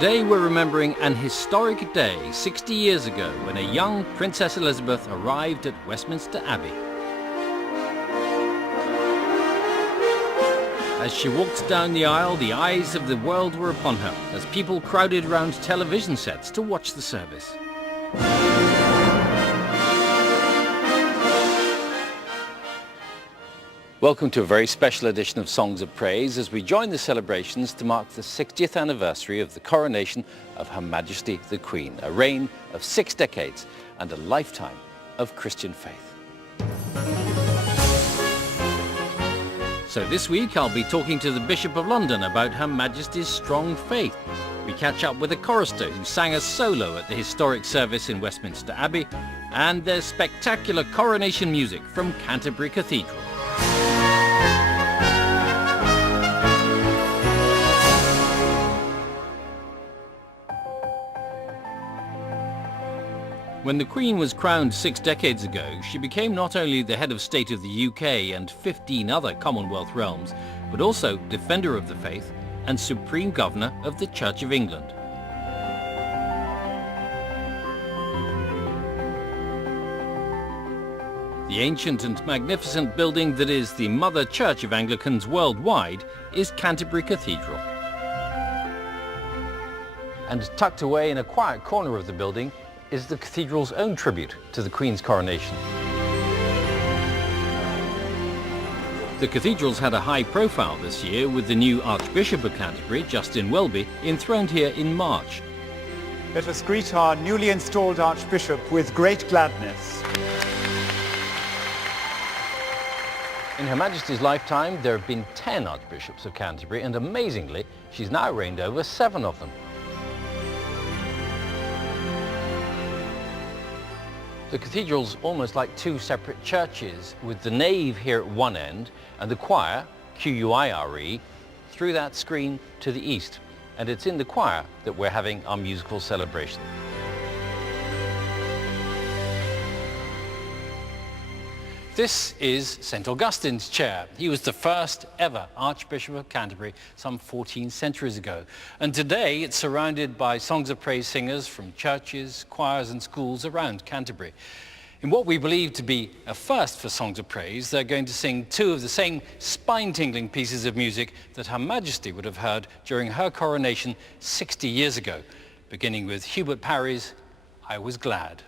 Today we're remembering an historic day 60 years ago when a young Princess Elizabeth arrived at Westminster Abbey. As she walked down the aisle, the eyes of the world were upon her as people crowded around television sets to watch the service. Welcome to a very special edition of Songs of Praise as we join the celebrations to mark the 60th anniversary of the coronation of Her Majesty the Queen, a reign of 6 decades and a lifetime of Christian faith. So this week I'll be talking to the Bishop of London about Her Majesty's strong faith. We catch up with a chorister who sang a solo at the historic service in Westminster Abbey, and there's spectacular coronation music from Canterbury Cathedral. When the Queen was crowned 6 decades ago, she became not only the head of state of the UK and 15 other Commonwealth realms, but also Defender of the Faith and Supreme Governor of the Church of England. The ancient and magnificent building that is the Mother Church of Anglicans worldwide is Canterbury Cathedral. And tucked away in a quiet corner of the building is the cathedral's own tribute to the Queen's coronation. The cathedral's had a high profile this year with the new Archbishop of Canterbury, Justin Welby, enthroned here in March. Let us greet our newly installed Archbishop with great gladness. In Her Majesty's lifetime, there have been 10 Archbishops of Canterbury, and amazingly, she's now reigned over 7 of them. The cathedral's almost like 2 separate churches, with the nave here at one end and the choir, Q-U-I-R-E, through that screen to the east. And it's in the choir that we're having our musical celebration. This is St. Augustine's chair. He was the first ever Archbishop of Canterbury some 14 centuries ago. And today it's surrounded by songs of praise singers from churches, choirs and schools around Canterbury. In what we believe to be a first for Songs of Praise, they're going to sing 2 of the same spine-tingling pieces of music that Her Majesty would have heard during her coronation 60 years ago, beginning with Hubert Parry's I Was Glad.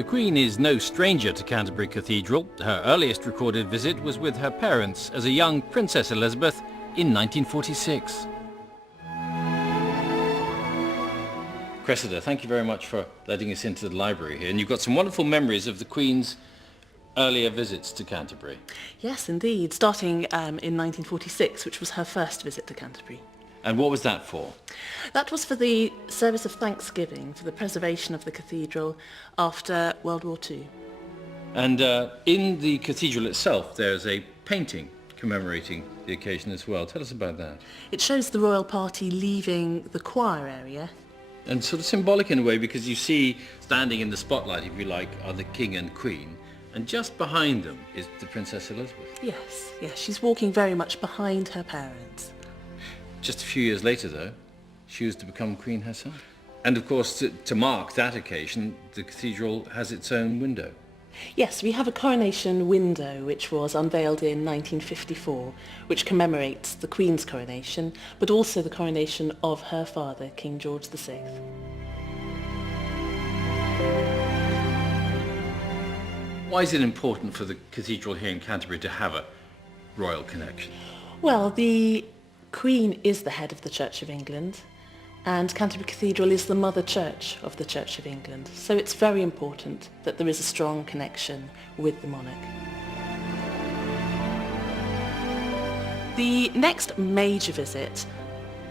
The Queen is no stranger to Canterbury Cathedral. Her earliest recorded visit was with her parents as a young Princess Elizabeth in 1946. Cressida, thank you very much for letting us into the library here. And you've got some wonderful memories of the Queen's earlier visits to Canterbury. Yes, indeed, starting in 1946, which was her first visit to Canterbury. And what was that for? That was for the service of thanksgiving for the preservation of the cathedral after World War II. And in the cathedral itself, there's a painting commemorating the occasion as well. Tell us about that. It shows the royal party leaving the choir area. And sort of symbolic in a way, because you see standing in the spotlight, if you like, are the King and Queen. And just behind them is the Princess Elizabeth. Yes, she's walking very much behind her parents. Just a few years later, though, she was to become Queen herself. And of course, to mark that occasion, the cathedral has its own window. Yes, we have a coronation window which was unveiled in 1954, which commemorates the Queen's coronation, but also the coronation of her father, King George VI. Why is it important for the cathedral here in Canterbury to have a royal connection? Well, the Queen is the head of the Church of England, and Canterbury Cathedral is the mother church of the Church of England. So it's very important that there is a strong connection with the monarch. The next major visit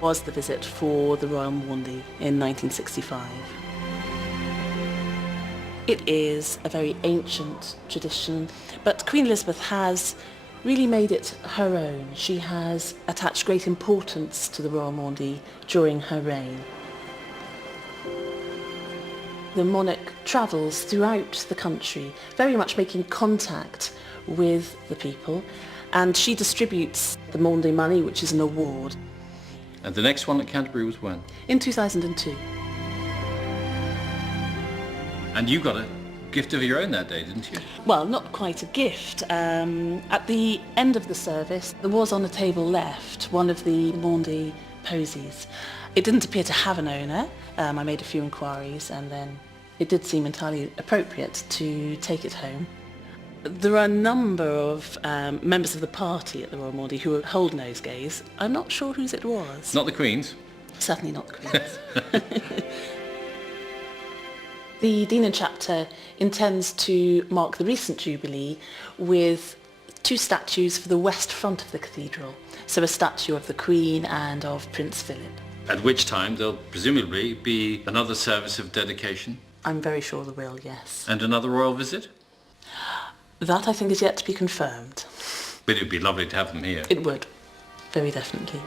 was the visit for the Royal Maundy in 1965. It is a very ancient tradition, but Queen Elizabeth has really made it her own. She has attached great importance to the Royal Maundy during her reign. The monarch travels throughout the country, very much making contact with the people, and she distributes the Maundy money, which is an award. And the next one at Canterbury was when? In 2002. And you got a gift of your own that day, didn't you? Well, not quite a gift. At the end of the service, there was on a table left one of the Maundy posies. It didn't appear to have an owner. I made a few inquiries, and then it did seem entirely appropriate to take it home. There are a number of members of the party at the Royal Maundy who hold nosegays. I'm not sure whose it was. Not the Queen's? Certainly not the Queen's. The Dean and Chapter intends to mark the recent Jubilee with two statues for the west front of the cathedral. So a statue of the Queen and of Prince Philip. At which time there'll presumably be another service of dedication? I'm very sure there will, yes. And another royal visit? That, I think, is yet to be confirmed. But it would be lovely to have them here. It would, very definitely.